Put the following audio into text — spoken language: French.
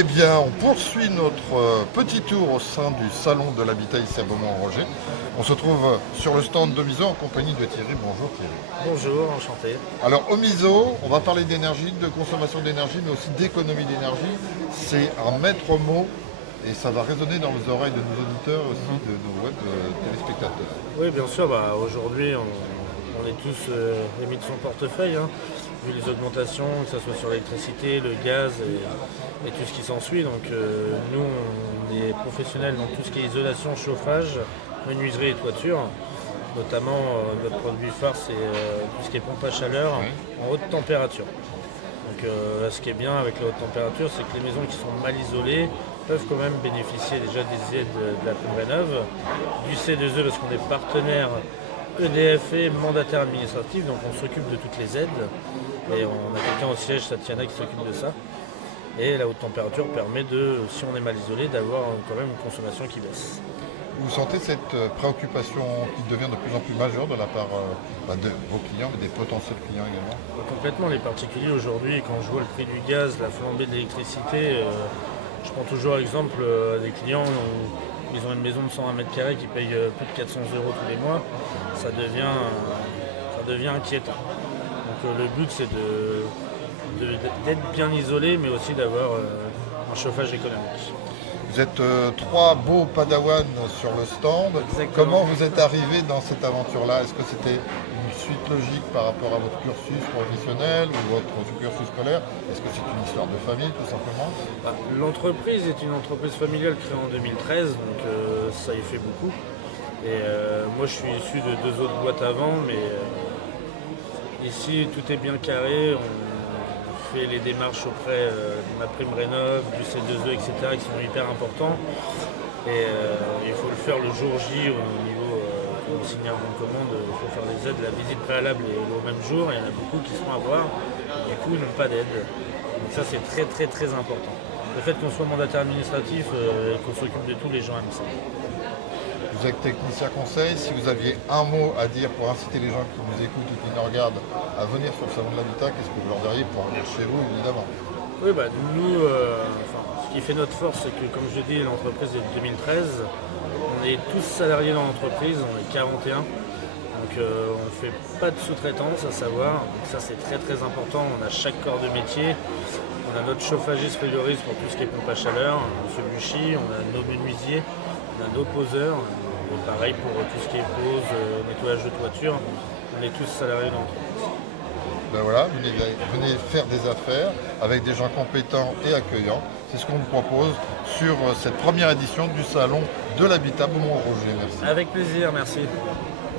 Eh bien, on poursuit notre petit tour au sein du salon de l'habitat ici à Beaumont-en-Roger. On se trouve sur le stand de Miso en compagnie de Thierry. Bonjour Thierry. Bonjour, enchanté. Alors au Miso, on va parler d'énergie, de consommation d'énergie, mais aussi d'économie d'énergie. C'est un maître mot et ça va résonner dans les oreilles de nos auditeurs aussi, de nos web téléspectateurs. Oui, bien sûr, aujourd'hui, on est tous émis de son portefeuille, hein, vu les augmentations, que ce soit sur l'électricité, le gaz et tout ce qui s'ensuit. Donc, nous, on est professionnels dans tout ce qui est isolation, chauffage, menuiserie et toiture. Notamment, notre produit phare, c'est tout ce qui est pompe à chaleur Ouais. en haute température. Donc, ce qui est bien avec la haute température, c'est que les maisons qui sont mal isolées peuvent quand même bénéficier déjà des aides de la prime rénov, du C2E parce qu'on est partenaire EDF et mandataire administratif, donc on s'occupe de toutes les aides. Et on a quelqu'un au siège, Tatiana, qui s'occupe de ça. Et la haute température permet de, si on est mal isolé, d'avoir quand même une consommation qui baisse. Vous sentez cette préoccupation qui devient de plus en plus majeure de la part de vos clients, mais des potentiels clients également? Complètement, les particuliers aujourd'hui, quand je vois le prix du gaz, la flambée de l'électricité, je prends toujours l'exemple des clients où ils ont une maison de 120 mètres carrés qui paye plus de 400 euros tous les mois. Ça devient inquiétant. Donc le but c'est d'être bien isolé, mais aussi d'avoir un chauffage économique. Vous êtes trois beaux padawans sur le stand. Exactement. Comment vous êtes arrivé dans cette aventure-là? Est-ce que c'était une suite logique par rapport à votre cursus professionnel ou votre cursus scolaire? Est-ce que c'est une histoire de famille tout simplement? L'entreprise est une entreprise familiale créée en 2013, donc ça y fait beaucoup. Et moi je suis issu de deux autres boîtes avant, mais ici tout est bien carré. On fait les démarches auprès de ma prime rénov, du C2E, etc., qui sont hyper importants. Et il faut le faire le jour J au niveau quand on signe un bon de commande. Il faut faire les aides, la visite préalable est au même jour. Il y en a beaucoup qui se font avoir, du coup ils n'ont pas d'aide. Donc ça c'est très très très important. Le fait qu'on soit mandataire administratif et qu'on s'occupe de tout, les gens aiment ça. Vous êtes technicien conseil. Si vous aviez un mot à dire pour inciter les gens qui nous écoutent et qui nous regardent à venir sur le salon de l'habitat, qu'est-ce que vous leur diriez pour venir chez vous évidemment? Oui, nous, ce qui fait notre force, c'est que, comme je dis, l'entreprise est de 2013. On est tous salariés dans l'entreprise, on est 41. Donc, on ne fait pas de sous-traitance, à savoir. Donc, ça, c'est très très important. On a chaque corps de métier. On a notre chauffagiste frigoriste pour tout ce qui est pompe à chaleur, M. Buchy. On a nos menuisiers, on a nos poseurs. Et pareil pour tout ce qui est pose, nettoyage de toiture. On est tous salariés dans l'entreprise. Ben voilà, venez faire des affaires avec des gens compétents et accueillants. C'est ce qu'on vous propose sur cette première édition du salon de l'habitat Beaumont-en-Roger. Merci. Avec plaisir, merci.